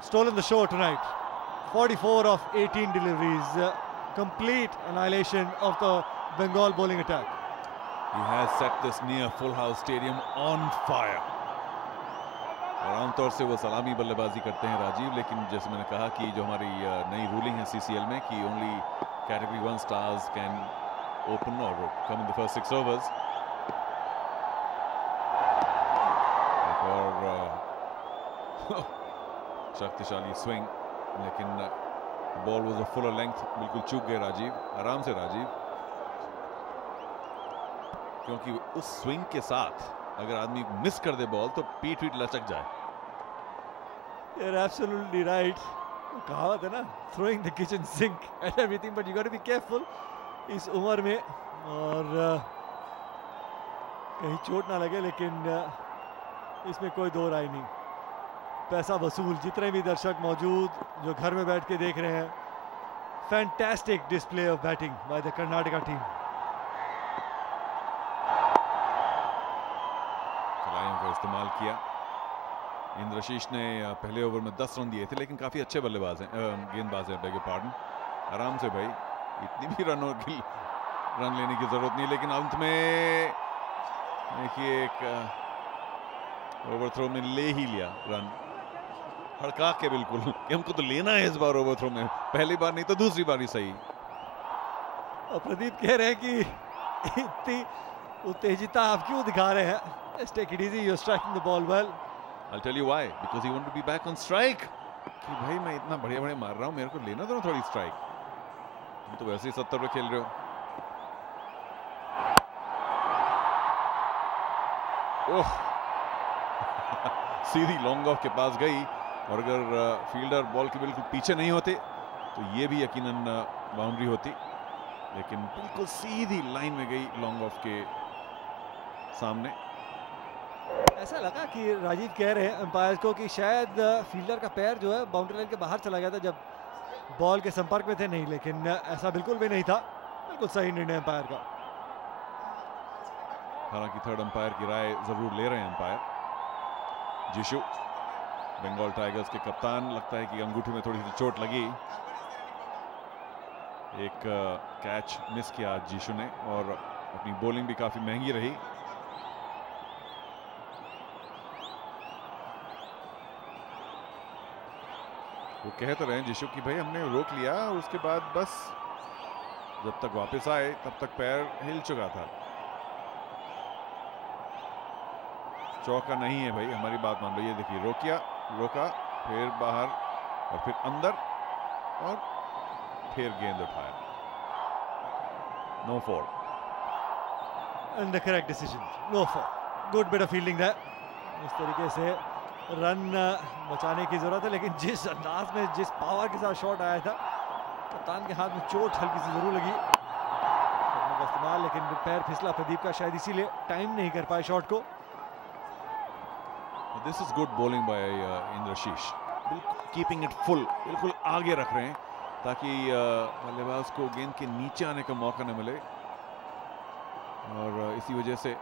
stolen the show tonight. 44 of 18 deliveries. Complete annihilation of the Bengal bowling attack. He has set this near Full House Stadium on fire. और आमतौर से वो सलामी बल्लेबाजी करते हैं राजीव, लेकिन जैसे मैंने कहा कि जो हमारी नई रूलिंग है CCL में कि only category 1 stars can open और कम इन द फर्स्ट 6 overs. और शक्तिशाली स्विंग, लेकिन ball was a Fuller length. बिल्कुल चूक गए राजीव, आराम से राजीव, क्योंकि उस स्विंग के साथ अगर आदमी मिस कर दे बॉल तो पीठ लचक जाए. You're absolutely right. कहावत है ना, throwing the kitchen sink at everything, but you got to be careful इस उम्र में, और कहीं चोट ना लगे. लेकिन इसमें कोई दो राय नहीं. पैसा वसूल. जितने भी दर्शक मौजूद जो घर में बैठ के देख रहे हैं, fantastic display of batting by the Karnataka team. इस्तेमाल किया. इंद्रशीष ने पहले ओवर में 10 रन दिए थे, लेकिन काफी अच्छे बल्लेबाज हैं, गेंदबाज हैं, बेग पार्डन. आराम से भाई, इतनी भी रन लेने की जरूरत नहीं. लेकिन अंत में देखिए एक ओवर थ्रो में ले ही लिया रन, हड़का के बिल्कुल कि हमको तो लेना है इस बार ओवर थ्रो में. पहली बार नहीं तो दूसरी बार ही सही. और प्रदीप कह रहे हैं कि इतनी उत्तेजिता आप क्यों दिखा रहे हैं? Just take it easy, you're striking the ball well. I'll tell you why. Because he wanted to be back on strike. कि भाई मैं इतना बढ़िया मार रहा हूँ, मेरे को लेना तो ना थोड़ी स्ट्राइक. तुम तो वैसे ही 70 पे खेल रहे हो. ओह सीधी लॉन्ग ऑफ के पास गई, और अगर फील्डर बॉल के बिल्कुल पीछे नहीं होते तो ये भी यकीनन बाउंड्री होती. लेकिन बिल्कुल सीधी लाइन में गई लॉन्ग ऑफ के सामने. ऐसा लगा कि राजीव कह रहे हैं अंपायर को कि शायद फील्डर का पैर जो है बाउंड्री लाइन के बाहर चला गया था जब बॉल के संपर्क में थे. नहीं, लेकिन ऐसा बिल्कुल भी नहीं था. बिल्कुल सही निर्णय अंपायर का. हालांकि थर्ड अंपायर की राय जरूर ले रहे हैं अंपायर. जिशु, बंगाल टाइगर्स के कप्तान, लगता है कि अंगूठी में थोड़ी सी चोट लगी. एक कैच मिस किया आज जिशु ने, और अपनी बॉलिंग भी काफी महंगी रही. वो कह तो रहे हैं जिशु कि भाई हमने रोक लिया, और उसके बाद बस जब तक वापस आए तब तक पैर हिल चुका था. चौका नहीं है भाई, हमारी बात मान लो. ये देखिए, रोका, फिर बाहर, और फिर अंदर, और फिर गेंद उठाया. No fall. And the correct decision. No fall. Good bit of fielding there. इस तरीके से रन बचाने की जरूरत है, लेकिन जिस अंदाज में, जिस पावर के साथ शॉट आया था, कप्तान के हाथ में चोट हल्की सी जरूर लगी. करने का इस्तेमाल, लेकिन पैर फिसला प्रदीप का, शायद इसीलिए टाइम नहीं कर पाए शॉट को. This is good bowling by Indrashish. बिल्कुल कीपिंग इट फुल, बिल्कुल आगे रख रहे हैं ताकि बल्लेबाज को गेंद के नीचे आने का मौका न मिले, और इसी वजह से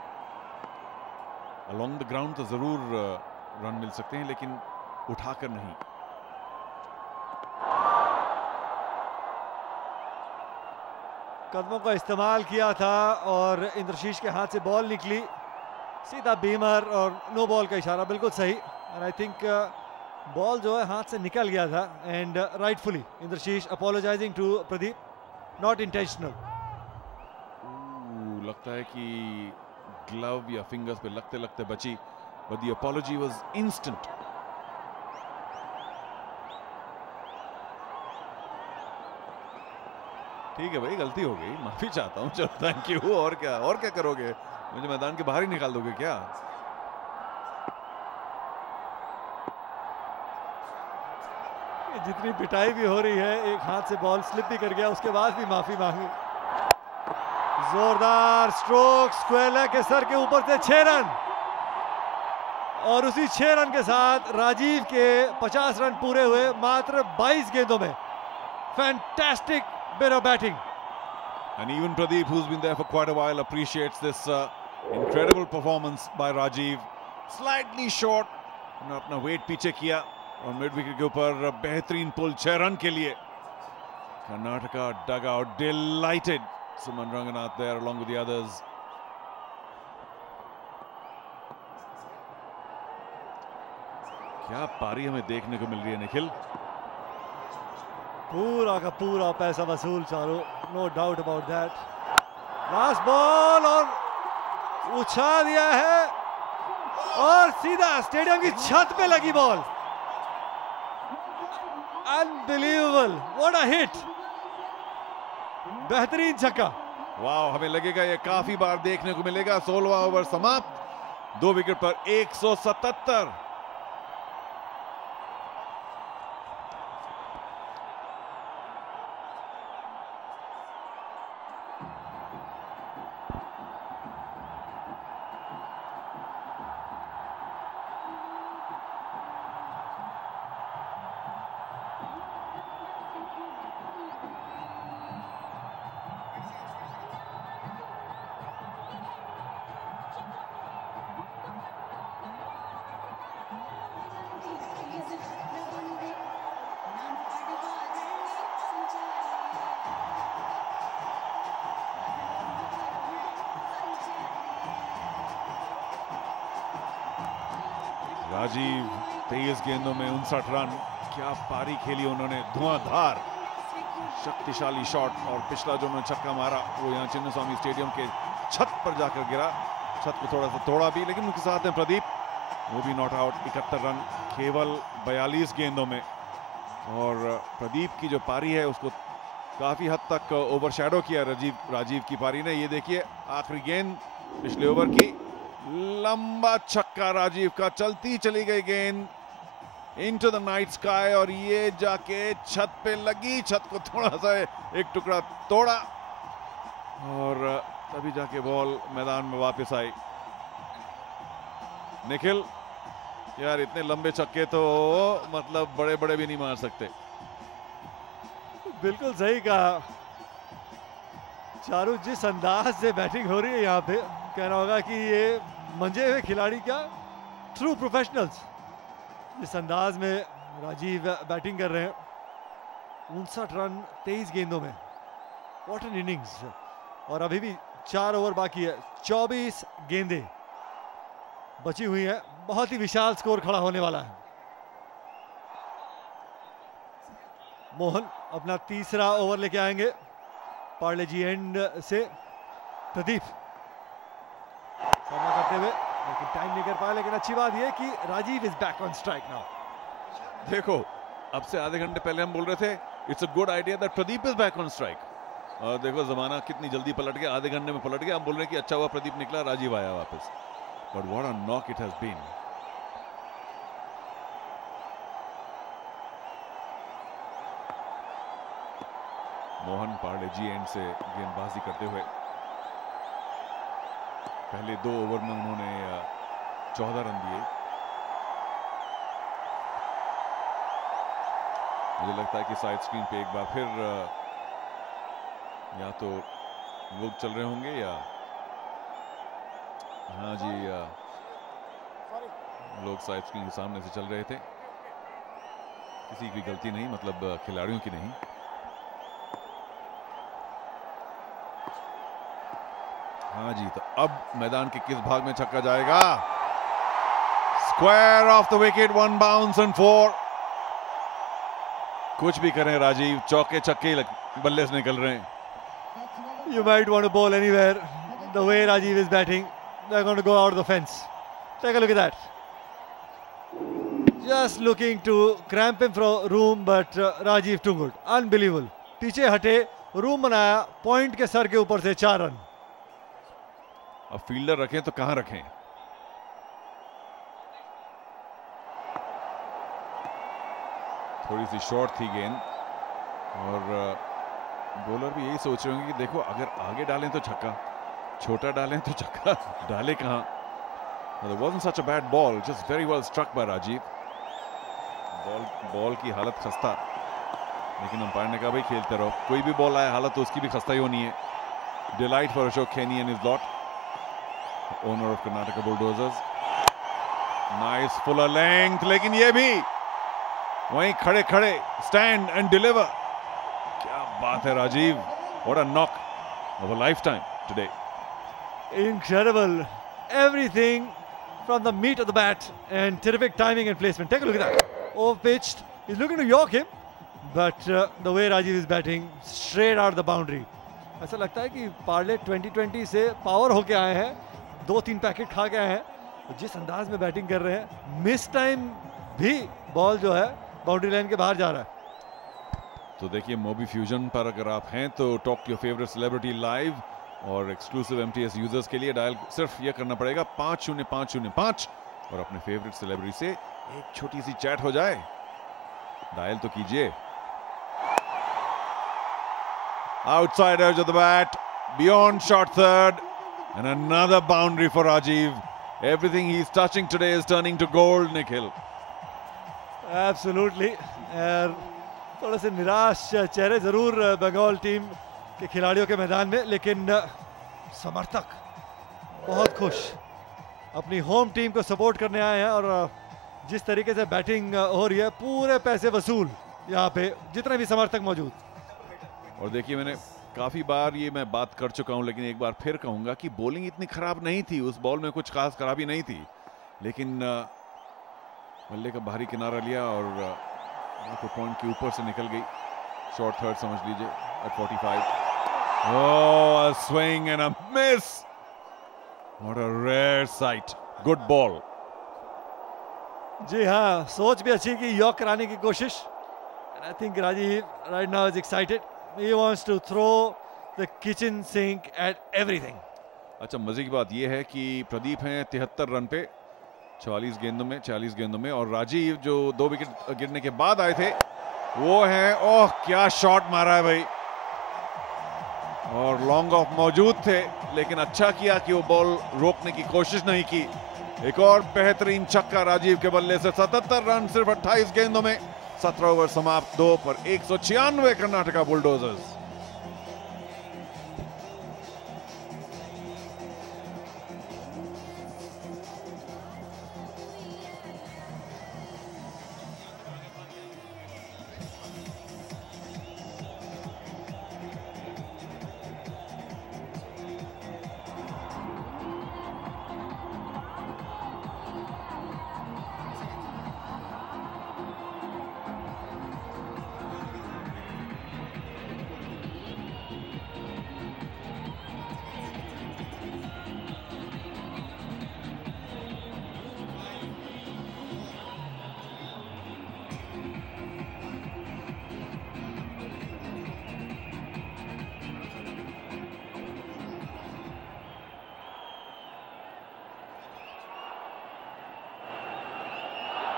अलोंग द ग्राउंड तो जरूर रन मिल सकते हैं, लेकिन उठाकर नहीं. कदमों का इस्तेमाल किया था और इंद्रशीष के हाथ से बॉल निकली, सीधा बीमर, और नो बॉल का इशारा. बिल्कुल सही. एंड आई थिंक बॉल जो है हाथ से निकल गया था, and rightfully Indrashish apologising to Pradeep, not intentional. लगता है कि ग्लव या फिंगर्स पे लगते लगते बची, but the apology was instant. ठीक है भाई, गलती हो गई, माफी चाहता हूँ, चलो थैंक यू. और क्या करोगे? मुझे मैदान के बाहर ही निकाल दोगे क्या? जितनी पिटाई भी हो रही है, एक हाथ से बॉल स्लिप भी कर गया, उसके बाद भी माफी मांगी. जोरदार स्ट्रोक, स्क्वायर लेग के सर के ऊपर से 6 रन, और उसी 6 रन के साथ राजीव के 50 रन पूरे हुए मात्र 22 गेंदों में. Fantastic bit of batting. And even Pradeep, who's been there for quite a while, appreciates this incredible performance by Rajiv. Slightly short, अपना weight पीछे किया, और मिड विकेट के ऊपर बेहतरीन पुल 6 रन के लिए। Karnataka dug out delighted. Suman Ranganath there along with the others. क्या पारी हमें देखने को मिल रही है निखिल। पूरा का पूरा पैसा वसूल चारों, no doubt about that. Last ball और उछा दिया है और सीधा स्टेडियम की छत पे लगी ball. Unbelievable, what a hit, बेहतरीन छक्का। वाह, हमें लगेगा ये काफी बार देखने को मिलेगा। 16वां ओवर समाप्त, 2 विकेट पर 177। राजीव 23 गेंदों में 59 रन। क्या पारी खेली उन्होंने, धुआंधार शक्तिशाली शॉट। और पिछला जो उन्होंने छक्का मारा वो यहाँ चिन्नस्वामी स्टेडियम के छत पर जाकर गिरा। छत को थोड़ा सा तोड़ा भी, लेकिन उनके साथ हैं प्रदीप, वो भी नॉट आउट। 71 रन केवल 42 गेंदों में। और प्रदीप की जो पारी है उसको काफी हद तक ओवरशैडो किया राजीव की पारी ने। ये देखिए आखिरी गेंद पिछले ओवर की, लंबा छक्का राजीव का, चलती चली गई गेंद इनटू द नाइट स्काई और ये जाके छत पे लगी। छत को थोड़ा सा एक टुकड़ा तोड़ा और तभी जाके बॉल मैदान में वापस आई। निखिल यार, इतने लंबे छक्के तो मतलब बड़े बड़े भी नहीं मार सकते। बिल्कुल सही कहा चारू, जिस अंदाज से बैटिंग हो रही है यहाँ पे, कहना होगा कि ये मंजे हुए खिलाड़ी क्या, ट्रू प्रोफेशनल्स। इस अंदाज में राजीव बैटिंग कर रहे हैं। 59 रन 23 गेंदों में, व्हाट एन इनिंग्स। और अभी भी 4 ओवर बाकी है, 24 गेंदें बची हुई है। बहुत ही विशाल स्कोर खड़ा होने वाला है। मोहन अपना तीसरा ओवर लेके आएंगे पार्ले जी एंड से। प्रदीप सामना करते हुए, लेकिन टाइम नहीं कर पाया। लेकिन अच्छी बात यह कि Rajiv is back on strike now. देखो, अब से आधे घंटे पहले हम बोल रहे थे it's a good idea that Pradeep is back on strike. और देखो जमाना कितनी जल्दी पलट गया, आधे घंटे में पलट गया। हम बोल रहे हैं कि अच्छा हुआ प्रदीप निकला, राजीव आया वापस। But what a knock it has been. Mohan Parle ji end से गेंदबाजी करते हुए, पहले 2 ओवर में उन्होंने 14 रन दिए। मुझे लगता है कि साइड स्क्रीन पे एक बार फिर या तो लोग चल रहे होंगे या हाँ जी, लोग साइड स्क्रीन के सामने से चल रहे थे। किसी की गलती नहीं, मतलब खिलाड़ियों की नहीं। हाँ जी, तो अब मैदान के किस भाग में छक्का जाएगा? Square of the wicket, 1 bounce and 4। कुछ भी करें राजीव, चौके छक्के बल्ले से निकल रहे हैं। You might want to bowl anywhere. The way Rajiv is batting, they're going to go out of the fence. Take a look at that. Just looking to cramp him from room, but Rajiv too good. Unbelievable. पीछे हटे, room बनाया, point के sir के ऊपर से 4 run. अब fielder रखें तो कहां रखें? थोड़ी सी शॉर्ट थी गेंद और बॉलर भी यही सोच रहे होंगे कि देखो अगर आगे डालें तो छक्का, छोटा डालें तो छक्का, डाले कहां? It wasn't such a bad ball, just very well struck by Rajiv. Ball की हालत खस्ता, लेकिन अंपायर ने कहा भाई खेलते रहो, कोई भी बॉल आए हालत तो उसकी भी खस्ता ही होनी है। Delight for Ashok Kheni and his lot, owner of Karnataka Bulldozers. Nice fuller length, लेकिन ये भी वहीं खड़े खड़े स्टैंड एंड डिलीवर. क्या बात है Rajiv. What a knock of a lifetime today. Incredible. Everything from the meat of the bat and terrific timing and placement. Take a look at that. Over pitched. He's looking to york him, but the way Rajiv is batting, straight out the boundary. ऐसा लगता है कि पार्ले 2020 से power होके आए हैं, 2-3 packet खा के आए हैं. जिस अंदाज में बैटिंग कर रहे हैं, मिस टाइम भी बॉल जो है बाउंड्री लाइन के बाहर जा रहा है. तो देखिए मोबी फ्यूजन पर अगर आप हैं तो talk to your favourite celebrity live और एक्सक्लूसिव MTS यूजर्स के लिए डायल सिर्फ यह करना पड़ेगा 50505 और अपने फेवरेट सेलिब्रिटी से एक छोटी सी चैट हो जाए. डायल तो कीजिए. Outside edge of the bat, beyond short third, and another boundary for Rajiv. Everything he's touching today is turning to gold, Nikhil. Absolutely. थोड़े से निराश चेहरे जरूर बंगाल टीम के खिलाड़ियों के मैदान में, लेकिन समर्थक बहुत खुश. अपनी होम टीम को सपोर्ट करने आए हैं और जिस तरीके से बैटिंग हो रही है, पूरे पैसे वसूल यहाँ पे जितने भी समर्थक मौजूद. और देखिए मैंने काफी बार ये मैं बात कर चुका हूं, लेकिन एक बार फिर कहूंगा कि बॉलिंग इतनी खराब नहीं थी. उस बॉल में कुछ खास खराबी नहीं थी, लेकिन बल्ले का बाहरी किनारा लिया और तो पॉइंट के ऊपर से निकल गई. शॉर्ट थर्ड समझ लीजिए at 45. Oh, a swing and a miss. What a rare sight. Good ball. जी हाँ, सोच भी अच्छी की यॉर्क कराने की कोशिश. And I think Rajiv right now is excited. He wants to throw the kitchen sink at everything. अच्छा, मजे की बात यह है कि प्रदीप हैं 73 रन पे 46 गेंदों में और राजीव जो 2 विकेट गिरने के बाद आए थे वो हैं. ओह, क्या शॉट मारा है भाई. और लॉन्ग ऑफ मौजूद थे, लेकिन अच्छा किया कि वो बॉल रोकने की कोशिश नहीं की. एक और बेहतरीन छक्का राजीव के बल्ले से. 77 रन सिर्फ 28 गेंदों में. 17 ओवर समाप्त, 2 पर 196 कर्नाटका बुलडोजर्स.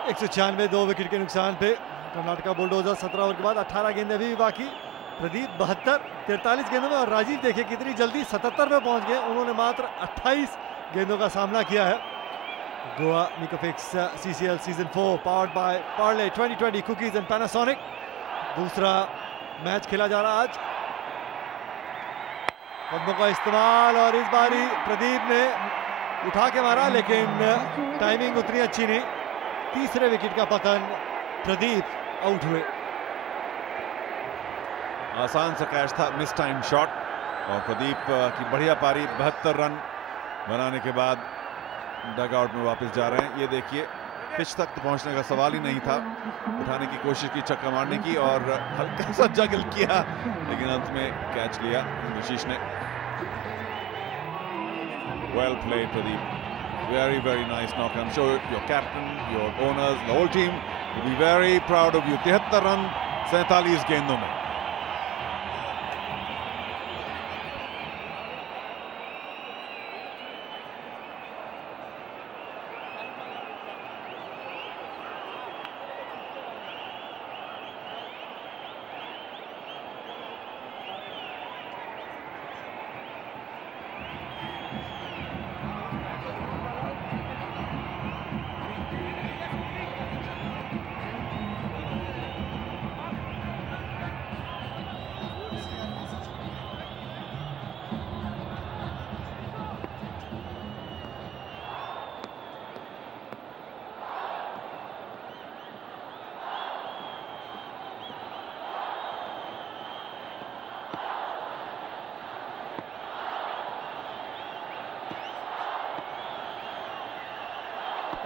एक 196, 2 विकेट के नुकसान पे कर्नाटका बुलडोजर. 17 ओवर के बाद 18 गेंदें अभी भी बाकी. प्रदीप 72, 43 गेंदों में और राजीव देखिए कितनी जल्दी 77 पे पहुंच गए. उन्होंने मात्र 28 गेंदों का सामना किया है. गोवा निकोफिक्स CCL season 4 powered by Parle 2020 cookies and Panasonic. दूसरा मैच खेला जा रहा आज. कदमों का इस्तेमाल और इस बारी प्रदीप ने उठा के मारा, लेकिन टाइमिंग उतनी अच्छी नहीं. तीसरे विकेट का पतन. प्रदीप आउट हुए. आसान सा कैच था, मिस टाइम शॉट. और प्रदीप की बढ़िया पारी. 72 रन बनाने के बाद डग आउट में वापस जा रहे हैं. ये देखिए पिच तक तो पहुंचने का सवाल ही नहीं था. उठाने की कोशिश की, छक्का मारने की और हल्का सा जगल किया, लेकिन अंत में कैच लिया आशीष ने. Well played Pradeep. Very, very nice knock. I'm sure your captain, your owners, the whole team will be very proud of you. 73 run 47 गेंदों में.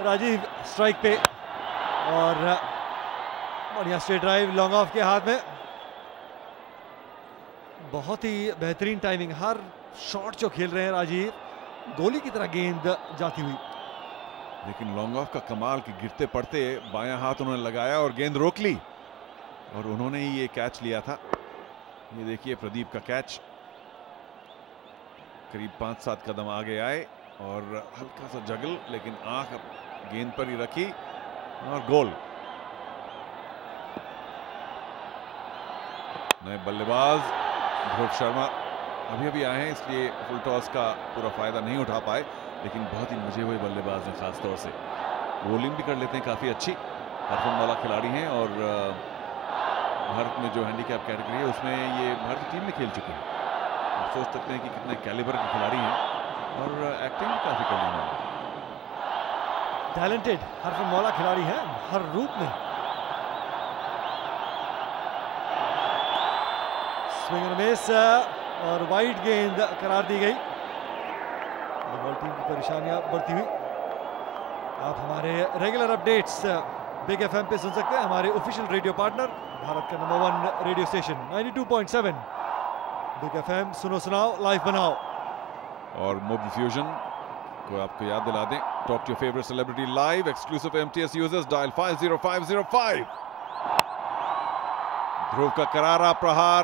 राजीव स्ट्राइक पे और बढ़िया स्ट्रेट ड्राइव लॉन्ग ऑफ के हाथ में। बहुत ही बेहतरीन टाइमिंग, हर शॉट जो खेल रहे हैं राजीव गोली की तरह गेंद जाती हुई। लेकिन लॉन्ग ऑफ का कमाल कि गिरते पड़ते बायां हाथ उन्होंने लगाया और गेंद रोक ली और उन्होंने ही ये कैच लिया था। ये देखिए प्रदीप का कैच, करीब 5-7 कदम आगे आए और हल्का सा जगल, लेकिन आंख गेंद पर ही रखी और गोल। नए बल्लेबाज ध्रुव शर्मा अभी अभी आए हैं, इसलिए फुल टॉस का पूरा फायदा नहीं उठा पाए, लेकिन बहुत ही मजे हुए बल्लेबाज हैं। खासतौर से बॉलिंग भी कर लेते हैं काफ़ी अच्छी, हरफन वाला खिलाड़ी हैं और भारत में जो हैंडीकैप कैटेगरी है उसमें ये भारतीय टीम में खेल चुके हैं। आप सोच सकते हैं कि कितने कैलिबर के खिलाड़ी हैं और एक्टिंग भी काफ़ी कर ली है। टैलेंटेड हरफन मौला खिलाड़ी हैं हर रूप में। स्विंग एंड मिस और वाइड गेंद करार दी गई। बंगाल टीम की परेशानियां बढ़ती हुई। आप हमारे रेगुलर अपडेट्स बिग एफएम पे सुन सकते हैं, हमारे ऑफिशियल रेडियो पार्टनर भारत का number 1 radio station 92.7 big FM. सुनो सुनाओ लाइव बनाओ। और मोबाइल फ्यूजन को आपको याद दिला दें, talk to your favourite celebrity live, exclusive MTS users dial 50505। Dhruv का करारा प्रहार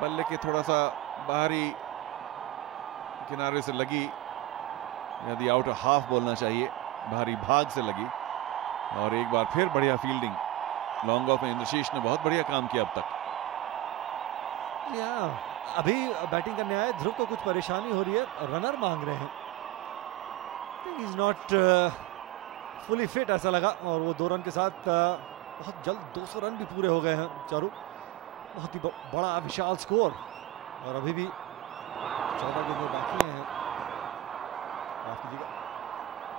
बल्ले के थोड़ा सा बाहरी किनारे से लगी, यदि आउट हाफ बोलना चाहिए, बाहरी भाग से लगी। और एक बार फिर बढ़िया फील्डिंग लॉन्ग ऑफ में इंद्रशीष ने बहुत बढ़िया काम किया अब तक। अभी बैटिंग करने आए ध्रुव को कुछ परेशानी हो रही है, रनर मांग रहे हैं। He is not fully fit ऐसा लगा और वो 2 रन के साथ बहुत जल्द 200 रन भी पूरे हो गए हैं चारू। बहुत ही बड़ा विशाल स्कोर और अभी भी 14 गेंदें बाकी हैं। माफ कीजिएगा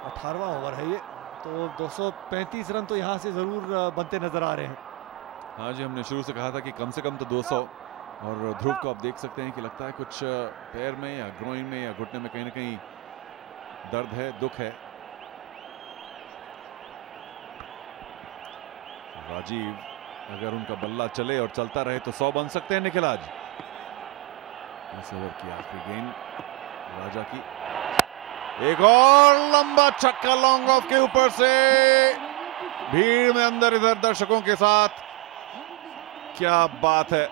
18वां ओवर है ये, तो 235 रन तो यहाँ से जरूर बनते नजर आ रहे हैं। हाँ जी, हमने शुरू से कहा था कि कम से कम तो 200। और ध्रुव को आप देख सकते हैं कि लगता है कुछ पैर में या ग्रोइन में या घुटने में कहीं ना कहीं दर्द है, दुख है। राजीव अगर उनका बल्ला चले और चलता रहे तो 100 बन सकते हैं निखिल आज। इस ओवर की आखिरी गेंद राजा की, एक और लंबा छक्का लॉन्ग ऑफ के ऊपर से, भीड़ में अंदर इधर दर्शकों के साथ। क्या बात है,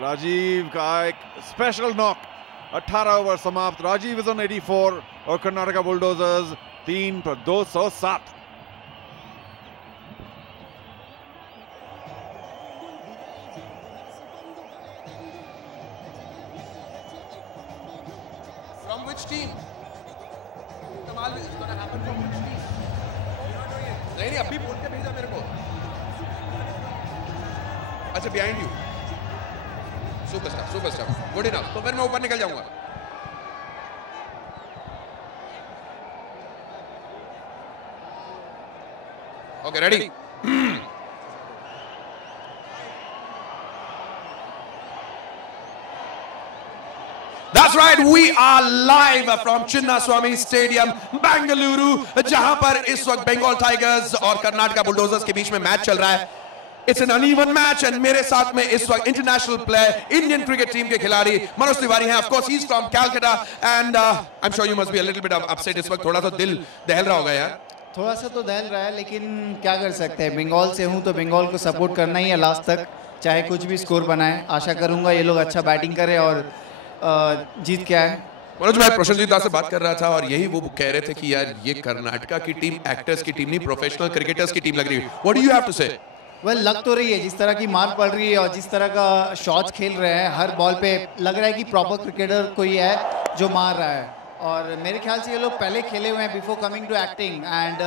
राजीव का एक स्पेशल नॉक। 18 ओवर समाप्त, राजीव इज ऑन 84 और कर्नाटका बुलडोजर्स 3 पर 207। From which team? कमाल is gonna happen from which team? नहीं अभी बोल के भेजा मेरे को। अच्छा behind you. Superstar, good enough. तो फिर मैं ऊपर निकल जाऊंगा। Okay ready. That's right, we are live from Chinnaswamy Stadium, Bengaluru, जहां पर इस वक्त बंगाल टाइगर्स और कर्नाटका बुलडोजर्स के बीच में मैच चल रहा है। It's an uneven match and मेरे साथ में इस वक्त international player Indian cricket team के खिलाड़ी मनोज तिवारी हैं। Of course, he's from Calcutta and I'm sure you must be a little bit upset। इस वक्त थोड़ा सा दिल दहल रहा होगा यार। थोड़ा सा तो दहल रहा है, लेकिन क्या कर सकते हैं, बंगाल से हूं तो बंगाल को सपोर्ट करना ही है लास्ट तक, चाहे कुछ भी स्कोर बनाए। आशा करूंगा ये लोग अच्छा बैटिंग करें और जीत के आए। मनोज, मैं प्रशांत दास से बात कर रहा था और यही वो कह रहे थे कि यार ये कर्नाटका की टीम एक्टर्स की टीम नहीं, प्रोफेशनल क्रिकेटर्स की टीम लग रही है। What do you have to say? Well लग तो रही है, जिस तरह की मार पड़ रही है और जिस तरह का शॉट्स खेल रहे हैं हर बॉल पे, लग रहा है कि प्रॉपर क्रिकेटर कोई है जो मार रहा है। और मेरे ख्याल से ये लोग पहले खेले हुए हैं before coming to acting and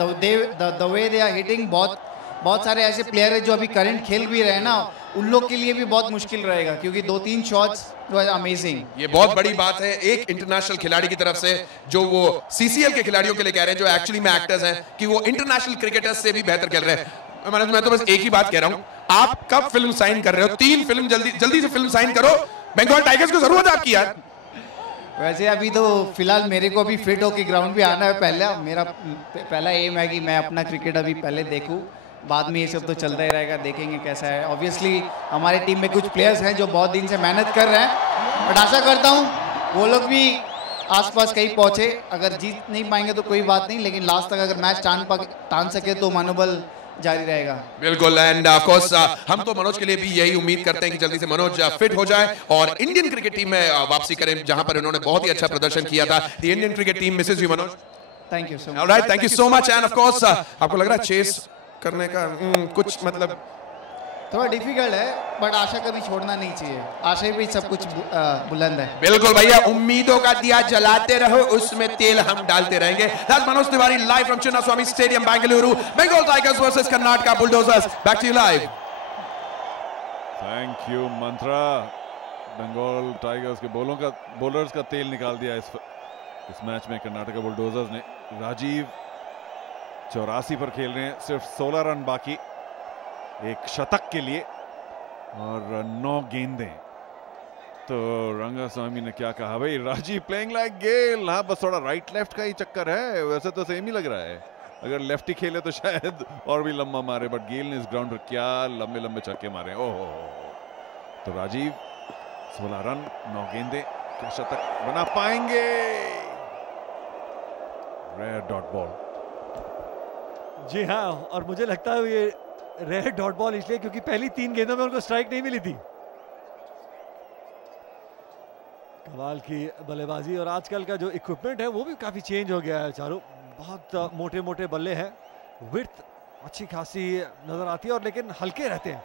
the way they are hitting. बहुत सारे ऐसे प्लेयर हैं जो अभी करंट खेल भी रहे हैं ना, उन लोग के लिए भी बहुत मुश्किल रहेगा क्योंकि 2-3 शॉट्स अमेजिंग। ये बहुत बड़ी बात है एक इंटरनेशनल खिलाड़ी की तरफ से, जो वो सीसीएल के खिलाड़ियों के लिए कह रहे हैं जो एक्चुअली में एक्टर्स हैं, कि वो इंटरनेशनल क्रिकेटर्स से भी बेहतर खेल रहे हैं। मैं तो बस एक ही बात कह रहा हूं, आप कब फिल्म साइन कर रहे हो? 3 फिल्म जल्दी से फिल्म साइन करो, बंगाल टाइगर्स को जरूरत है आपकी यार। वैसे अभी तो फिलहाल मेरे को अभी फिट होके ग्राउंड पे आना है। मेरा पहला एम है कि मैं अपना क्रिकेट अभी पहले देखूं, बाद में ये सब तो चलता ही रहेगा, देखेंगे कैसा है। ऑब्वियसली हमारे टीम में कुछ प्लेयर्स हैं जो बहुत दिन से मेहनत कर रहे हैं, बट आशा करता हूँ वो लोग भी आसपास कहीं पहुंचे। अगर जीत नहीं पाएंगे तो कोई बात नहीं, लेकिन लास्ट तक अगर मैच टान सके तो मनोबल जारी रहेगा। बिल्कुल। एंड ऑफ कोर्स हम तो मनोज के लिए भी यही उम्मीद करते हैं कि जल्दी से मनोज फिट हो जाए और इंडियन क्रिकेट टीम में वापसी करें, जहां पर उन्होंने बहुत ही अच्छा प्रदर्शन किया था। The Indian cricket team Mrs you Manoj. Thank you so much. Alright, thank you so much. End of course आपको लग रहा है चेस करने का कुछ मतलब थोड़ा डिफिकल्ट है, बट आशा कभी छोड़ना नहीं चाहिए। आशा भी सब कुछ बुलंद है। बिल्कुल भैया, उम्मीदों का दिया जलाते रहो, उसमें तेल हम डालते रहेंगे। That's Manoj Tiwari live from Chinnaswamy Stadium, Bengaluru. Bengal Tigers versus Karnataka Bulldozers. Back to you live. Thank you Mantra. Bengal tigers के बॉलर्स का तेल निकाल दिया इस मैच में कर्नाटका बुलडोजर्स ने। राजीव 84 पर खेल रहे हैं, सिर्फ 16 रन बाकी एक शतक के लिए और 9 गेंदें। तो रंगास्वामी ने क्या कहा भाई, राजीव प्लेइंग लाइक गेल। हाँ, बस थोड़ा राइट लेफ्ट का ही चक्कर है, वैसे तो सेम ही लग रहा है। अगर लेफ्ट ही खेले तो शायद और भी लंबा मारे, बट गेल ने इस ग्राउंड पर क्या लंबे लंबे छक्के मारे। ओहो, तो राजीव 16 रन 9 गेंदें, क्या शतक बना पाएंगे? Rare dot ball. जी हाँ, और मुझे लगता है ये रेयर डॉट बॉल इसलिए क्योंकि पहली 3 गेंदों में उनको स्ट्राइक नहीं मिली थी। कमाल की बल्लेबाजी, और आजकल का जो इक्विपमेंट है वो भी काफी चेंज हो गया है। चारों बहुत मोटे मोटे बल्ले हैं, विड्थ अच्छी खासी नजर आती है और लेकिन हल्के रहते हैं,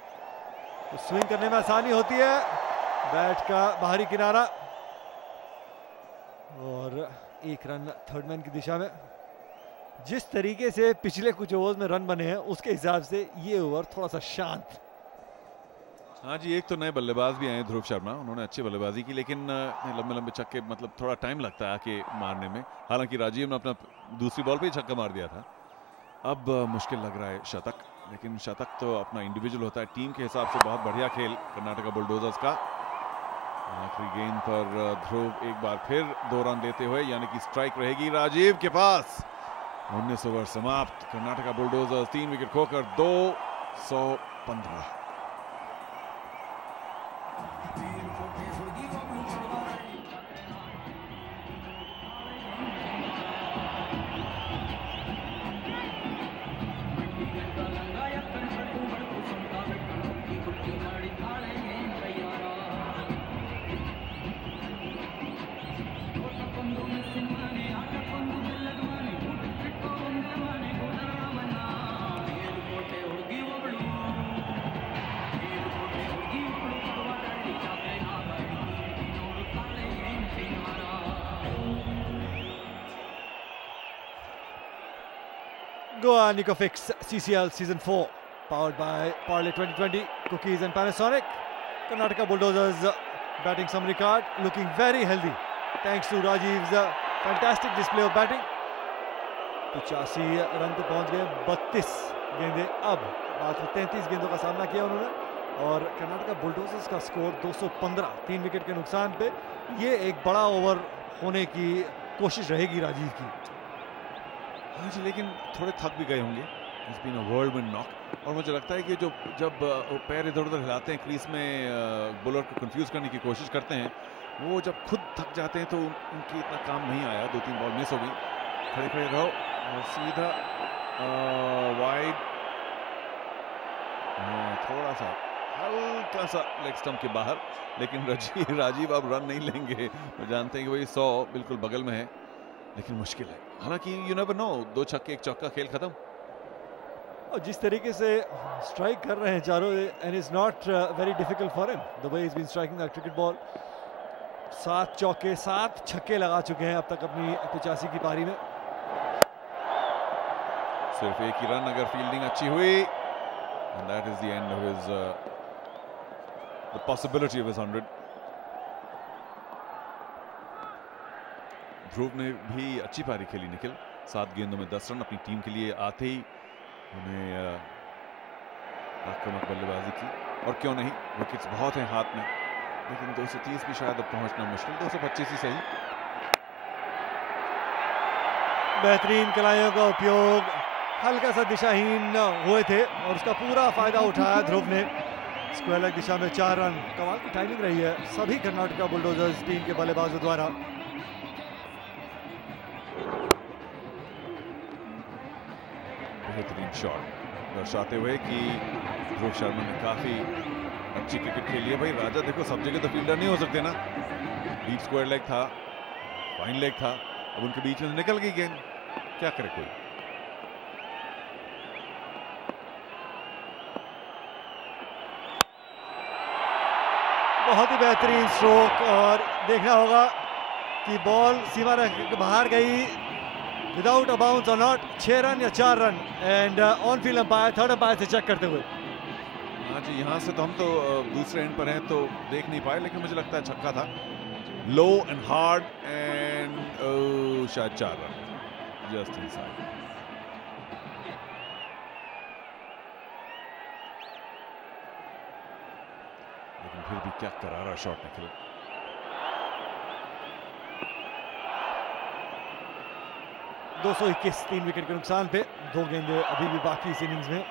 तो स्विंग करने में आसानी होती है। बैट का बाहरी किनारा और 1 रन थर्ड मैन की दिशा में। जिस तरीके से पिछले कुछ ओवर्स में रन बने हैं उसके हिसाब से ये ओवर थोड़ा सा शांत। हाँ जी, एक तो नए बल्लेबाज भी आए, ध्रुव शर्मा, उन्होंने अच्छी बल्लेबाजी की, लेकिन लंबे लंबे छक्के मतलब थोड़ा टाइम लगता है आके मारने में। हालांकि राजीव ने अपना दूसरी बॉल पे ही छक्का मार दिया था। अब मुश्किल लग रहा है शतक, लेकिन शतक तो अपना इंडिविजुअल होता है, टीम के हिसाब से बहुत बढ़िया खेल कर्नाटका बुलडोजर्स का। आखिरी गेंद पर ध्रुव एक बार फिर 2 रन देते हुए, यानी कि स्ट्राइक रहेगी राजीव के पास। 19 ओवर समाप्त, Karnataka bulldozers 3 wicket Khokhar 215। Goa Nicofix CCL Season 4, powered by Parlay 2020, Cookies and Panasonic. Karnataka Bulldozers batting summary card, looking very healthy thanks to Rajiv's fantastic display of batting. 85 run पे पहुंच गए, 32 गेंदें, अब बात 33 गेंदों का सामना किया उन्होंने। और कर्नाटका बुलडोजर्स का स्कोर 215, 3 विकेट के नुकसान पे। ये एक बड़ा ओवर होने की कोशिश रहेगी राजीव की। हाँ जी, लेकिन थोड़े थक भी गए होंगे। It's been a whirlwind knock, और मुझे लगता है कि जब पैर इधर उधर हिलाते हैं क्रीज में, बॉलर को कंफ्यूज करने की कोशिश करते हैं, वो जब खुद थक जाते हैं तो उनकी इतना काम नहीं आया। 2-3 बॉल मिस हो गई। खड़े खड़े रहो और सीधा वाइड, थोड़ा सा हल्का सा लेग स्टंप के बाहर, लेकिन राजीव अब रन नहीं लेंगे। वो जानते हैं कि वही 100 बिल्कुल बगल में है, लेकिन मुश्किल है। हालांकि यू नेवर नो, 2 छक्के 1 चौका, खेल खत्म। और जिस तरीके से स्ट्राइक कर रहे हैं चारों, and is not very difficult for him the way he is been striking that cricket ball. 7 चौके 7 छक्के लगा चुके हैं अब तक अपनी 85 की पारी में। सिर्फ 1 ही रन अगर फील्डिंग अच्छी हुई, and that is the end of his the possibility of his 100। ध्रुव ने भी अच्छी पारी खेली निखिल, 7 गेंदों में 10 रन अपनी टीम के लिए आते ही उन्हें आक्रामक बल्लेबाजी की, और क्यों नहीं, विकेट्स बहुत हैं हाथ में, लेकिन 230 भी शायद अब पहुंचना मुश्किल। 225 ही सही, बेहतरीन कलाइयों का उपयोग, हल्का सा दिशाहीन हुए थे और उसका पूरा फायदा उठाया ध्रुव ने। स्क्वायर लेग दिशा में 4 रन। कमाल की टाइमिंग रही है सभी कर्नाटका बुलडोजर्स टीम के बल्लेबाजों द्वारा। बेहतरीन शॉट दर्शाते हुए कि ध्रुव शर्मा ने काफी अच्छी क्रिकेट खेली है। भाई राजा देखो सब जगह तो फील्डर नहीं हो सकते ना, डीप स्क्वायर लेग था, फाइन लेग था, अब उनके बीच में निकल गई गेंद, क्या करे कोई। बहुत ही बेहतरीन स्ट्रोक और देखना होगा कि बॉल सीमा रेखा के बाहर गई विदाउट अ बाउंस और नॉट। 6 रन या 4 run and on field umpire third umpire से चेक करते हुए। हाँ जी, यहाँ से तो हम तो दूसरे एंड पर हैं तो देख नहीं पाए, लेकिन मुझे लगता है छक्का था, लो एंड हार्ड एंड शायद 4 रन जस्ट इनसाइड। लेकिन फिर भी क्या करारा शॉट निकला। दो 3 विकेट के नुकसान पे 2 गेंदें अभी भी बाकी इस इनिंग्स में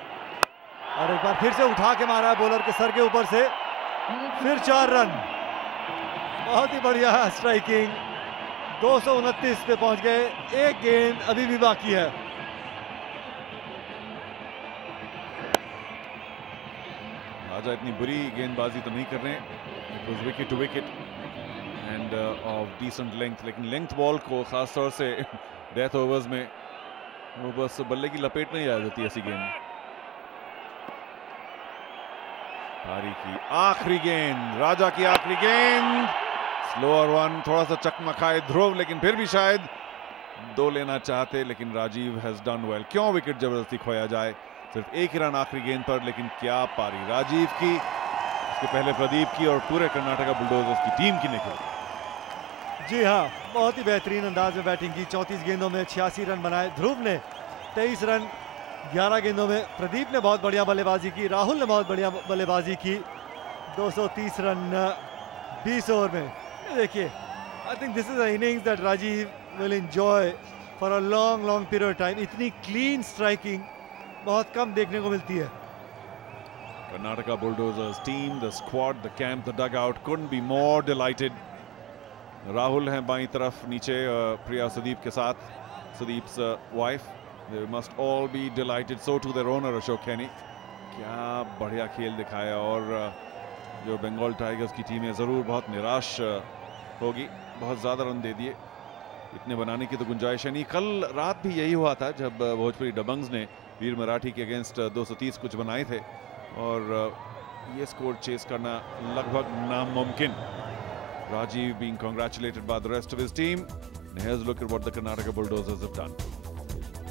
और एक बार फिर से उठा के मारा है बॉलर के सर के ऊपर से, फिर 4 रन। बहुत ही बढ़िया स्ट्राइकिंग, 229 पे पहुंच गए, एक गेंद अभी भी बाकी है। राजा इतनी बुरी गेंदबाजी तो नहीं कर रहे हैं, it was wicket to wicket and of decent length, लेकिन लेंथ बॉल को खासतौर से डेथ ओवर्स में वो बस बल्ले की लपेट में ही आ जाती है ऐसी गेंद। पारी की आखिरी गेंद, राजा की आखिरी गेंद, स्लोअर वन, थोड़ा सा चकमा खाए ध्रुव, लेकिन फिर भी शायद 2 लेना चाहते, लेकिन राजीव हैज डन वेल। क्यों विकेट जबरदस्ती खोया जाए, सिर्फ 1 ही रन आखिरी गेंद पर, लेकिन क्या पारी राजीव की, उसके पहले प्रदीप की और पूरे कर्नाटका बुलडोजर्स की टीम की निकली। जी हाँ, बहुत ही बेहतरीन अंदाज में बैटिंग की। 34 गेंदों में 86 रन बनाए ध्रुव ने, 23 रन 11 गेंदों में प्रदीप ने बहुत बढ़िया बल्लेबाजी की, राहुल ने बहुत बढ़िया बल्लेबाजी की। 230 रन 20 ओवर में। ये देखिए, I think this is a innings that Rajiv will enjoy for a long long period time. इतनी क्लीन स्ट्राइकिंग बहुत कम देखने को मिलती है। Karnataka bulldozers team, the squad, the camp, the dugout couldn't be more delighted. Rahul हैं बाईं तरफ नीचे प्रिया सुदीप के साथ, Sudeep's wife. They must all be delighted, so to their owner Ashok Khaini. क्या बढ़िया खेल दिखाया और जो बंगाल टाइगर्स की टीम है ज़रूर बहुत निराश होगी, बहुत ज़्यादा रन दे दिए, इतने बनाने की तो गुंजाइश है नहीं। कल रात भी यही हुआ था जब भोजपुरी दबंग्स ने वीर मराठी के अगेंस्ट 230 कुछ बनाए थे और ये स्कोर चेस करना लगभग नामुमकिन। Rajiv being congratulated by the rest of his team. And here's a look at what the Karnataka Bulldozers have done.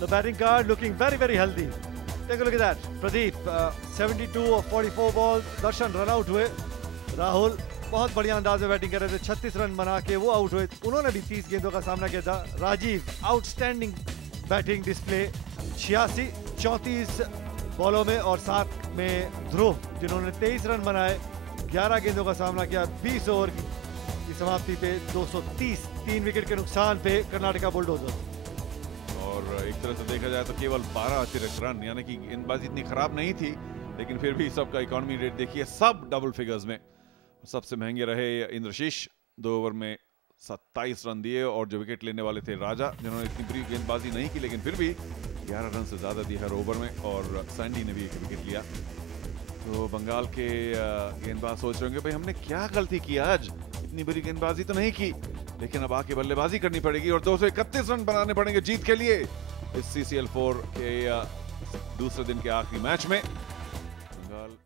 The batting card looking very, very healthy. Take a look at that. Pradeep, 72 of 44 balls. Darshan run out हुए. राहुल बहुत बढ़िया अंदाज में batting कर रहे थे, 36 run बना के वो आउट हुए। उन्होंने भी 30 गेंदों का सामना किया था। राजीव आउटस्टैंडिंग बैटिंग डिस्प्ले, 86 34 बॉलों में और 7 में ध्रुव जिन्होंने 23 रन बनाए, 11 गेंदों का सामना किया। 20 ओवर की समाप्ति पे 230, 3 विकेट के नुकसान पे कर्नाटका बुलडोजर। और एक तरह से देखा जाए तो केवल 12 अतिरिक्त रन, यानी कि गेंदबाजी इतनी खराब नहीं थी, लेकिन फिर भी सबका इकोनॉमी रेट देखिए, सब डबल फिगर्स में। सबसे महंगे रहे इंद्रशीष, 2 ओवर में 27 रन दिए, और जो विकेट लेने वाले थे राजा, जिन्होंने इतनी बुरी गेंदबाजी नहीं की लेकिन फिर भी 11 रन से ज़्यादा दिए हर ओवर में, और सैंडी ने भी एक विकेट लिया। तो बंगाल के गेंदबाज सोच रहे होंगे भाई हमने क्या गलती की आज, इतनी बुरी गेंदबाजी तो नहीं की, लेकिन अब आके बल्लेबाजी करनी पड़ेगी और 231 रन बनाने पड़ेंगे जीत के लिए इस CCL 4 के दूसरे दिन के आखिरी मैच में।